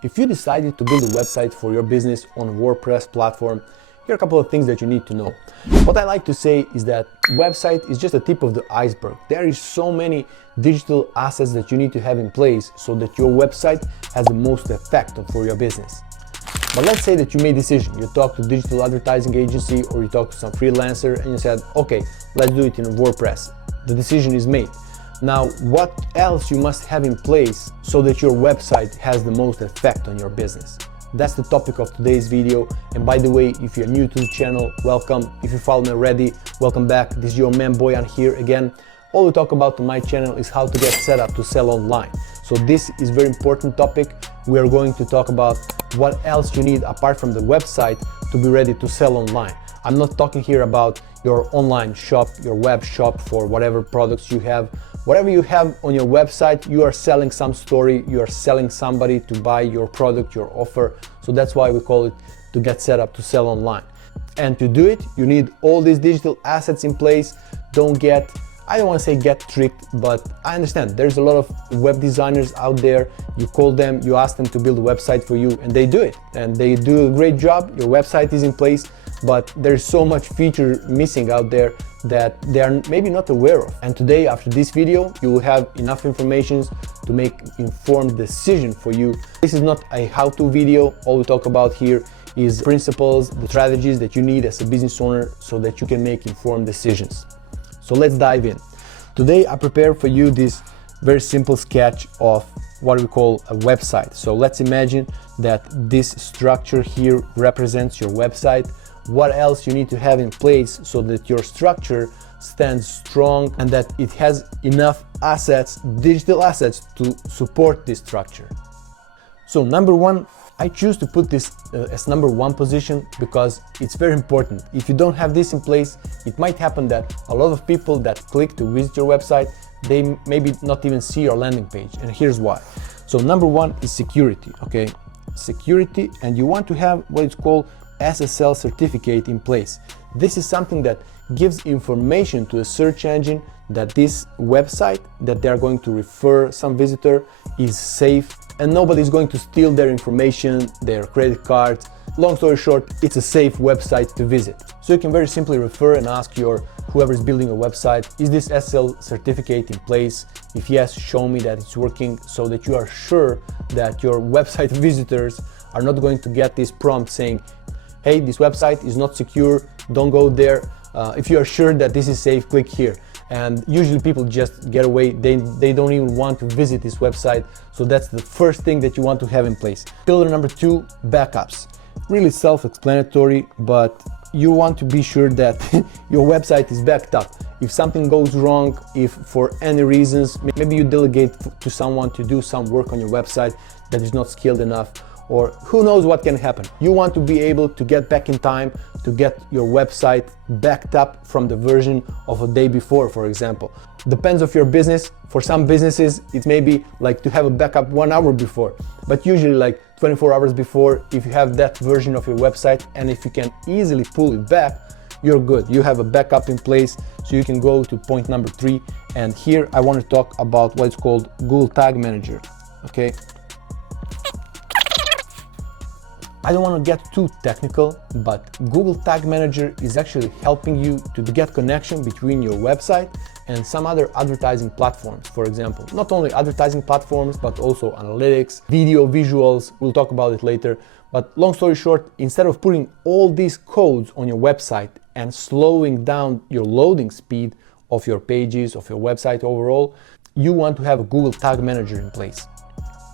If you decided to build a website for your business on a WordPress platform, here are a couple of things that you need to know. What I like to say is that website is just the tip of the iceberg. There is so many digital assets that you need to have in place so that your website has the most effect for your business. But let's say that you made a decision. You talked to a digital advertising agency or you talked to some freelancer and you said, okay, let's do it in WordPress. The decision is made. Now, what else you must have in place so that your website has the most effect on your business? That's the topic of today's video. And by the way, if you're new to the channel, welcome. If you follow me already, welcome back. This is your man Bojan here again. All we talk about on my channel is how to get set up to sell online. So this is a very important topic. We are going to talk about what else you need apart from the website to be ready to sell online. I'm not talking here about your online shop, your web shop for whatever products you have. Whatever you have on your website, you are selling some story, you are selling somebody to buy your product, your offer. So that's why we call it to get set up to sell online. And to do it, you need all these digital assets in place. I don't want to say get tricked, but I understand there's a lot of web designers out there. You call them, you ask them to build a website for you, and they do it. And they do a great job. Your website is in place, but there's so much feature missing out there that they are maybe not aware of. And today, after this video, you will have enough information to make informed decision for you. This is not a how-to video. All we talk about here is principles, the strategies that you need as a business owner so that you can make informed decisions. So let's dive in. Today I prepared for you this very simple sketch of what we call a website. So let's imagine that this structure here represents your website. What else you need to have in place so that your structure stands strong and that it has enough assets, digital assets, to support this structure. So number one, I choose to put this as number one position because it's very important. If you don't have this in place, it might happen that a lot of people that click to visit your website, they maybe not even see your landing page. And here's why. So number one is security, okay? Security, and you want to have what is called SSL certificate in place. This is something that gives information to a search engine that this website that they are going to refer some visitor is safe and nobody's going to steal their information, their credit cards. Long story short, it's a safe website to visit. So you can very simply refer and ask whoever is building a website, is this SSL certificate in place? If yes, show me that it's working so that you are sure that your website visitors are not going to get this prompt saying, hey, this website is not secure, don't go there. If you are sure that this is safe, click here. And usually people just get away, they don't even want to visit this website. So that's the first thing that you want to have in place. Pillar number two, backups. Really self-explanatory, but you want to be sure that your website is backed up. If something goes wrong, if for any reasons, maybe you delegate to someone to do some work on your website that is not skilled enough, or who knows what can happen. You want to be able to get back in time to get your website backed up from the version of a day before, for example. Depends of your business. For some businesses, it's maybe like to have a backup 1 hour before, but usually like 24 hours before, if you have that version of your website and if you can easily pull it back, you're good. You have a backup in place, so you can go to point number three. And here I want to talk about what's called Google Tag Manager, okay? I don't want to get too technical, but Google Tag Manager is actually helping you to get connection between your website and some other advertising platforms, for example. Not only advertising platforms, but also analytics, video, visuals. We'll talk about it later. But long story short, instead of putting all these codes on your website and slowing down your loading speed of your pages, of your website overall, you want to have a Google Tag Manager in place,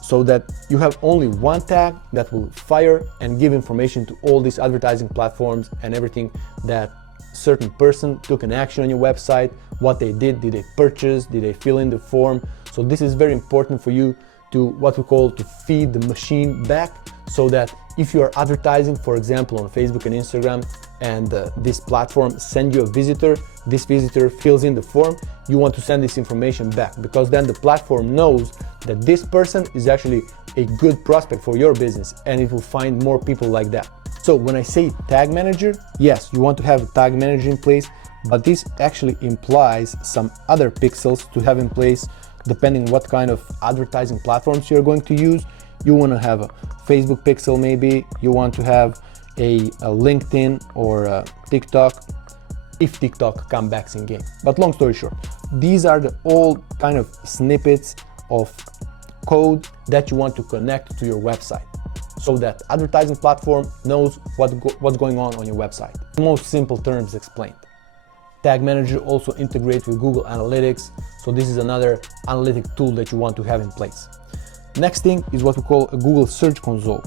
so that you have only one tag that will fire and give information to all these advertising platforms and everything that certain person took an action on your website, what they did they purchase, did they fill in the form. So this is very important for you to what we call to feed the machine back, so that if you are advertising, for example, on Facebook and Instagram, and this platform send you a visitor, this visitor fills in the form, you want to send this information back, because then the platform knows that this person is actually a good prospect for your business and it will find more people like that. So when I say tag manager, yes, you want to have a tag manager in place, but this actually implies some other pixels to have in place depending what kind of advertising platforms you're going to use. You want to have a Facebook pixel, maybe you want to have a LinkedIn or a TikTok, if TikTok comes back in game. But long story short, these are the all kind of snippets of code that you want to connect to your website, so that advertising platform knows what's going on your website. Most simple terms explained. Tag Manager also integrates with Google Analytics, so this is another analytic tool that you want to have in place. Next thing is what we call a Google Search Console.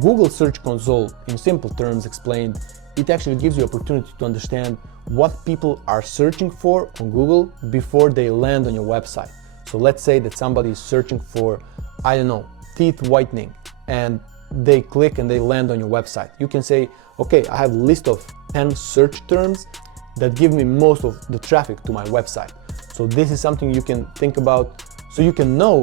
Google Search Console, in simple terms explained, it actually gives you opportunity to understand what people are searching for on Google before they land on your website. So let's say that somebody is searching for, I don't know, teeth whitening, and they click and they land on your website. You can say, okay, I have a list of 10 search terms that give me most of the traffic to my website. So this is something you can think about, so you can know,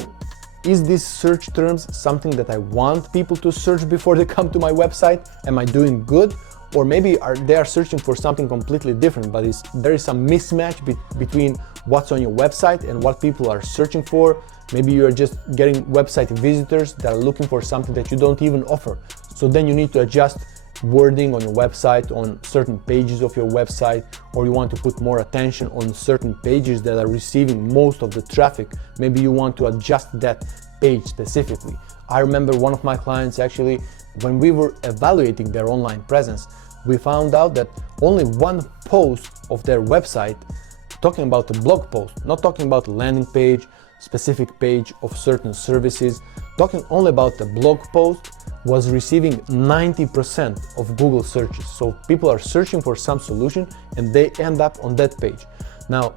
is this search terms something that I want people to search before they come to my website? Am I doing good? Or maybe they are searching for something completely different, but there is some mismatch between what's on your website and what people are searching for. Maybe you are just getting website visitors that are looking for something that you don't even offer. So then you need to adjust wording on your website, on certain pages of your website, or you want to put more attention on certain pages that are receiving most of the traffic. Maybe you want to adjust that page specifically. I remember one of my clients actually, when we were evaluating their online presence, we found out that only one post of their website, talking about the blog post, not talking about the landing page, specific page of certain services, talking only about the blog post, was receiving 90% of Google searches. So people are searching for some solution and they end up on that page. Now,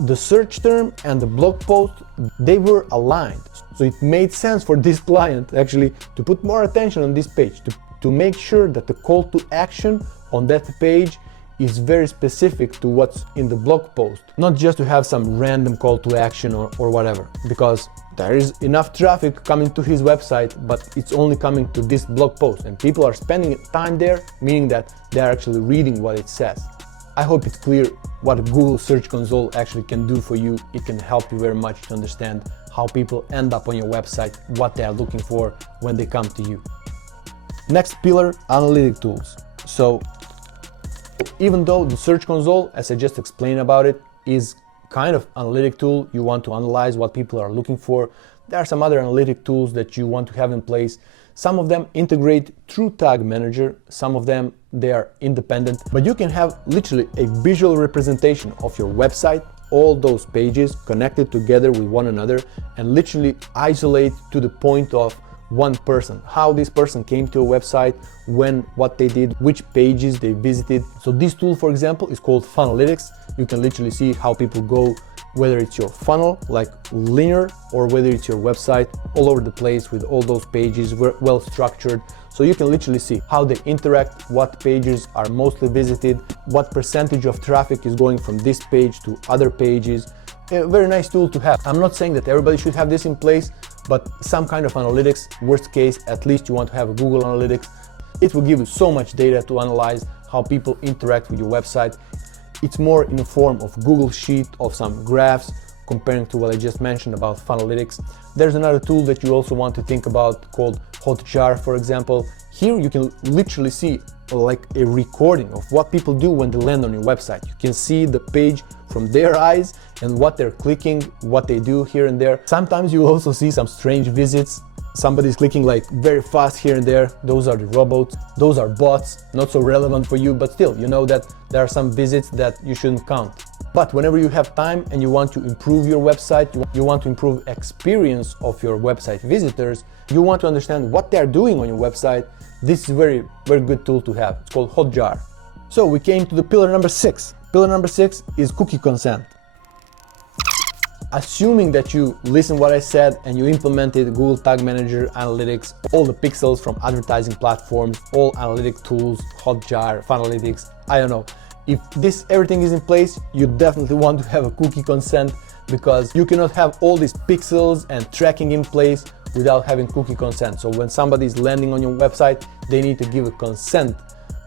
the search term and the blog post, they were aligned. So it made sense for this client actually to put more attention on this page, to make sure that the call to action on that page is very specific to what's in the blog post, not just to have some random call to action or whatever, because there is enough traffic coming to his website, but it's only coming to this blog post and people are spending time there, meaning that they are actually reading what it says. I hope it's clear what Google Search Console actually can do for you. It can help you very much to understand how people end up on your website, what they are looking for when they come to you. Next pillar, analytic tools. So even though the Search Console, as I just explained about it, is kind of analytic tool, you want to analyze what people are looking for, there are some other analytic tools that you want to have in place. Some of them integrate through Tag Manager, some of them they are independent, but you can have literally a visual representation of your website, all those pages connected together with one another, and literally isolate to the point of one person, how this person came to a website, when, what they did, which pages they visited. So this tool, for example, is called Funnelytics. You can literally see how people go, whether it's your funnel, like linear, or whether it's your website, all over the place with all those pages, well structured. So you can literally see how they interact, what pages are mostly visited, what percentage of traffic is going from this page to other pages. A very nice tool to have. I'm not saying that everybody should have this in place, but some kind of analytics, worst case, at least you want to have a Google Analytics. It will give you so much data to analyze how people interact with your website. It's more in the form of Google Sheet, of some graphs, comparing to what I just mentioned about Funnelytics. There's another tool that you also want to think about called Hotjar, for example. Here you can literally see like a recording of what people do when they land on your website. You can see the page from their eyes and what they're clicking, what they do here and there. Sometimes you also see some strange visits. Somebody's clicking like very fast here and there. Those are the robots. Those are bots, not so relevant for you, but still, you know that there are some visits that you shouldn't count. But whenever you have time and you want to improve your website, you want to improve experience of your website visitors, you want to understand what they're doing on your website, this is a very, very good tool to have. It's called Hotjar. So we came to the pillar number 6. Pillar number 6 is cookie consent. Assuming that you listen what I said and you implemented Google Tag Manager, Analytics, all the pixels from advertising platforms, all analytic tools, Hotjar, Funnelytics, I don't know. If everything is in place, you definitely want to have a cookie consent, because you cannot have all these pixels and tracking in place without having cookie consent. So when somebody is landing on your website, they need to give a consent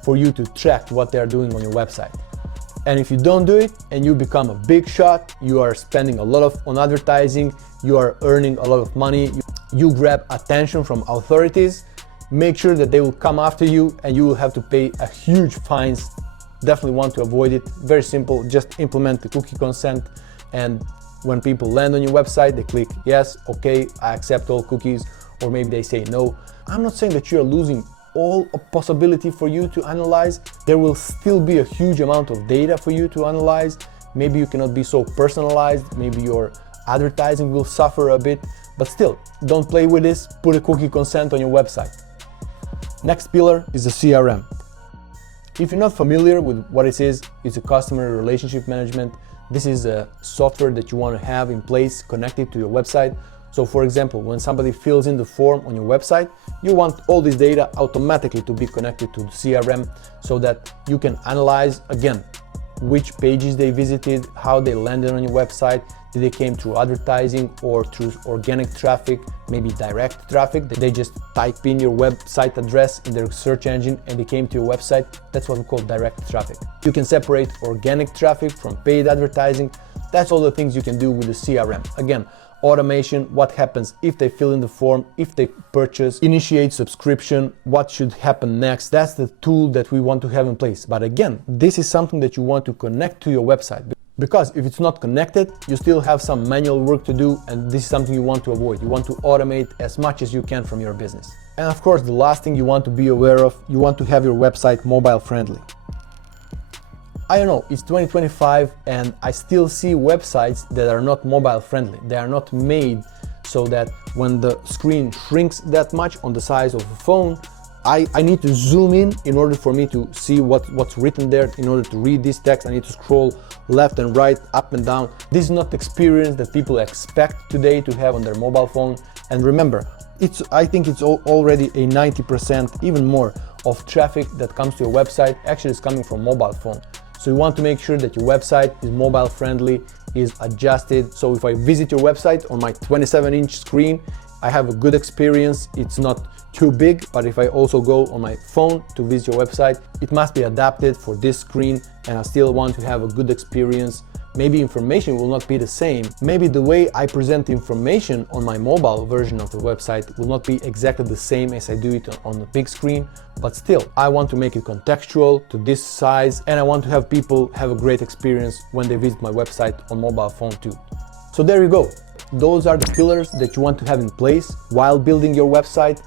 for you to track what they are doing on your website. And if you don't do it and you become a big shot, you are spending a lot on advertising, you are earning a lot of money, you grab attention from authorities, make sure that they will come after you and you will have to pay a huge fines. Definitely want to avoid it. Very simple, just implement the cookie consent, and when people land on your website, they click yes, okay, I accept all cookies, or maybe they say no. I'm not saying that you're losing all possibility for you to analyze. There will still be a huge amount of data for you to analyze. Maybe you cannot be so personalized, maybe your advertising will suffer a bit, but still, don't play with this, put a cookie consent on your website. Next pillar is the CRM. If you're not familiar with what it is, it's a customer relationship management. This is a software that you want to have in place connected to your website. So for example, when somebody fills in the form on your website, you want all this data automatically to be connected to the CRM so that you can analyze, again, which pages they visited, how they landed on your website, did they came through advertising or through organic traffic, maybe direct traffic. They just type in your website address in their search engine and they came to your website. That's what we call direct traffic. You can separate organic traffic from paid advertising. That's all the things you can do with the CRM. Again, automation, what happens if they fill in the form, if they purchase, initiate subscription, what should happen next. That's the tool that we want to have in place. But again, this is something that you want to connect to your website, because if it's not connected, you still have some manual work to do, and this is something you want to avoid. You want to automate as much as you can from your business. And of course, the last thing you want to be aware of, you want to have your website mobile friendly. I don't know, it's 2025 and I still see websites that are not mobile friendly. They are not made so that when the screen shrinks that much on the size of a phone, I need to zoom in order for me to see what's written there. In order to read this text, I need to scroll left and right, up and down. This is not the experience that people expect today to have on their mobile phone. And remember, I think it's already a 90%, even more, of traffic that comes to your website actually is coming from mobile phone. So you want to make sure that your website is mobile friendly, is adjusted. So if I visit your website on my 27-inch screen, I have a good experience. It's not too big, but if I also go on my phone to visit your website, it must be adapted for this screen, and I still want to have a good experience. Maybe information will not be the same. Maybe the way I present information on my mobile version of the website will not be exactly the same as I do it on the big screen, but still, I want to make it contextual to this size, and I want to have people have a great experience when they visit my website on mobile phone too. So there you go. Those are the pillars that you want to have in place while building your website.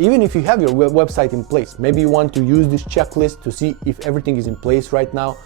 Even if you have your website in place, maybe you want to use this checklist to see if everything is in place right now.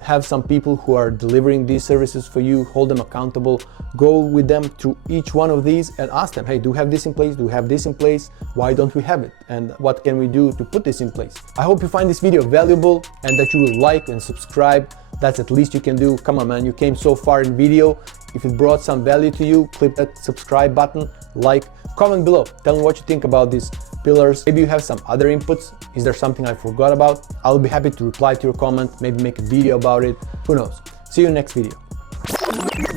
Have some people who are delivering these services for you, hold them accountable, go with them through each one of these and ask them, hey, do you have this in place? Do you have this in place? Why don't we have it? And what can we do to put this in place? I hope you find this video valuable and that you will like and subscribe. That's at least you can do. Come on, man, you came so far in video. If it brought some value to you, click that subscribe button, like, comment below. Tell me what you think about these pillars. Maybe you have some other inputs. Is there something I forgot about? I'll be happy to reply to your comment, maybe make a video about it. Who knows? See you in the next video.